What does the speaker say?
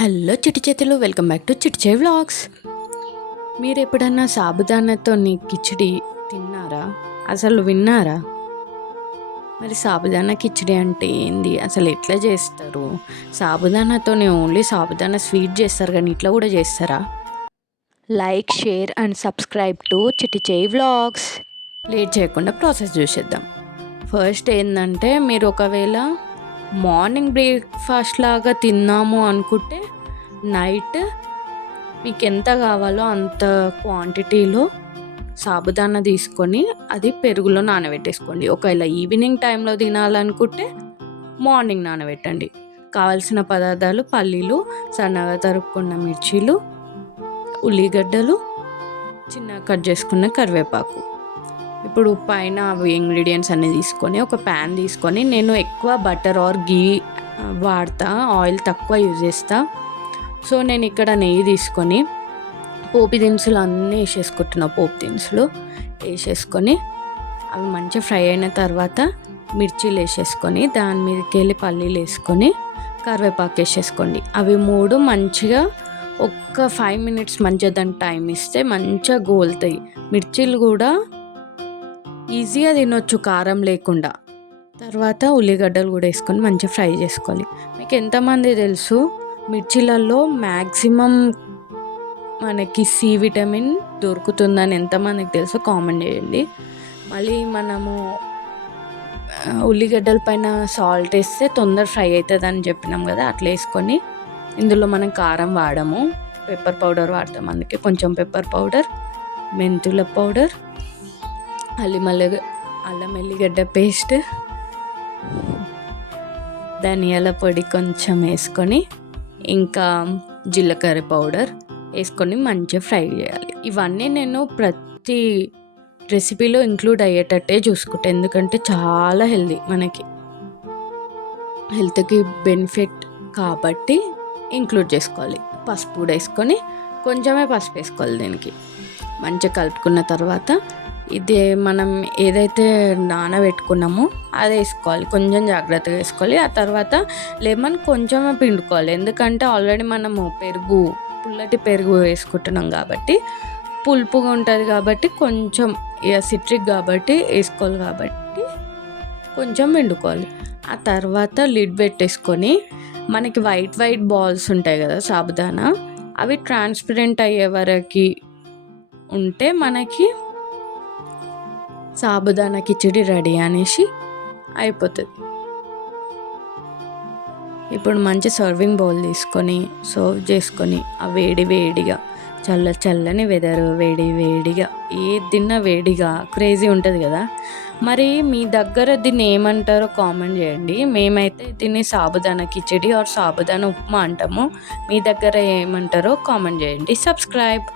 Hello Chitti చేతులు welcome back to Chitiche vlogs. మీరు ఎప్పుడన్నా సాబుదానాతో కిచిడి తిన్నారా? అసలు విన్నారా? మరి సాబుదానా కిచిడి అంటే ఏంది? అసలు ఎట్లా చేస్తారు? సాబుదానాతోనే ఓన్లీ సాబుదానా స్వీట్ చేస్తారు కానీ ఇట్లా కూడా చేస్తారా? Like share and subscribe to Chitiche vlogs. Late చేయకుండా ప్రాసెస్ చూసేద్దాం. ఫస్ట్ ఏంటంటే మీరు ఒకవేళ మార్నింగ్ బ్రేక్ఫాస్ట్ లాగా తిన్నాము అనుకుంటే నైట్ మీకు ఎంత కావాలో అంత క్వాంటిటీలో సాబుదానా తీసుకొని అది పెరుగులో నానబెట్టేసుకోండి. ఒకవేళ ఈవినింగ్ టైంలో తినాలనుకుంటే మార్నింగ్ నానబెట్టండి. కావలసిన పదార్థాలు పల్లీలు సన్నగా తరుక్కున్న మిర్చీలు ఉల్లిగడ్డలు చిన్నగా కట్ చేసుకున్న కరివేపాకు. ఇప్పుడు పైన అవి ఇంగ్రీడియంట్స్ అన్నీ తీసుకొని ఒక ప్యాన్ తీసుకొని నేను ఎక్కువ బటర్ ఆర్ గీ వాడతా ఆయిల్ తక్కువ యూజ్ చేస్తా. సో నేను ఇక్కడ నెయ్యి తీసుకొని పోపు దినుసులు అన్నీ వేసేసుకుంటున్నా పోపు దినుసులు వేసేసుకొని అవి మంచిగా ఫ్రై అయిన తర్వాత మిర్చీలు వేసేసుకొని దాని మీదకి వెళ్ళి పల్లీలు వేసుకొని కరివేపాకు వేసేసుకోండి. అవి మూడు మంచిగా ఒక్క ఫైవ్ మినిట్స్ మంచిగా దానికి టైం ఇస్తే మంచిగా గోలుతాయి. మిర్చీలు కూడా ఈజీగా తినొచ్చు కారం లేకుండా. తర్వాత ఉల్లిగడ్డలు కూడా వేసుకొని మంచిగా ఫ్రై చేసుకోవాలి. మీకు ఎంతమంది తెలుసు? మిర్చిలలో మ్యాక్సిమం మనకి సి విటమిన్ దొరుకుతుందని ఎంతమందికి తెలుసో కామెంట్ చేయండి. మళ్ళీ మనము ఉల్లిగడ్డల పైన సాల్ట్ వేస్తే తొందర ఫ్రై అవుతుంది అని చెప్పినాం కదా అట్లా వేసుకొని ఇందులో మనం కారం వాడము. పెప్పర్ పౌడర్ వాడతాం అందుకే కొంచెం పెప్పర్ పౌడర్ మెంతుల పౌడర్ అల్లి మల్లి అల్లం ఎల్లిగడ్డ పేస్ట్ ధనియాల పొడి కొంచెం వేసుకొని ఇంకా జీలకర్ర పౌడర్ వేసుకొని మంచిగా ఫ్రై చేయాలి. ఇవన్నీ నేను ప్రతి రెసిపీలో ఇంక్లూడ్ అయ్యేటట్టే చూసుకుంటా. ఎందుకంటే చాలా హెల్దీ మనకి. హెల్త్కి బెనిఫిట్ కాబట్టి ఇంక్లూడ్ చేసుకోవాలి. పసుపు కూడా వేసుకొని కొంచెమే పసుపు వేసుకోవాలి దీనికి. మంచిగా కలుపుకున్న తర్వాత ఇది మనం ఏదైతే నానబెట్టుకున్నామో అది వేసుకోవాలి. కొంచెం జాగ్రత్తగా వేసుకోవాలి. ఆ తర్వాత లెమన్ కొంచెం పిండుకోవాలి. ఎందుకంటే ఆల్రెడీ మనము పెరుగు పుల్లటి పెరుగు వేసుకుంటున్నాం కాబట్టి పులుపుగా ఉంటుంది కాబట్టి కొంచెం ఇక సిట్రిక్ కాబట్టి వేసుకోవాలి కాబట్టి కొంచెం పిండుకోవాలి. ఆ తర్వాత లిడ్ పెట్టేసుకొని మనకి వైట్ వైట్ బాల్స్ ఉంటాయి కదా సాబుదానా అవి ట్రాన్స్పరెంట్ అయ్యే వరకు ఉంటే మనకి సాబుదానా కిచిడి రెడీ అనేసి అయిపోతుంది. ఇప్పుడు మంచి సర్వింగ్ బౌల్ తీసుకొని సర్వ్ చేసుకొని ఆ వేడి వేడిగా చల్ల చల్లని వెదరు వేడి వేడిగా ఏ తిన్నా వేడిగా క్రేజీ ఉంటుంది కదా. మరి మీ దగ్గర దీన్ని ఏమంటారో కామెంట్ చేయండి. మేమైతే దీన్ని సాబుదానా కిచడి ఆర్ సాబుదానా ఉప్మా అంటాము. మీ దగ్గర ఏమంటారో కామెంట్ చేయండి. సబ్స్క్రైబ్.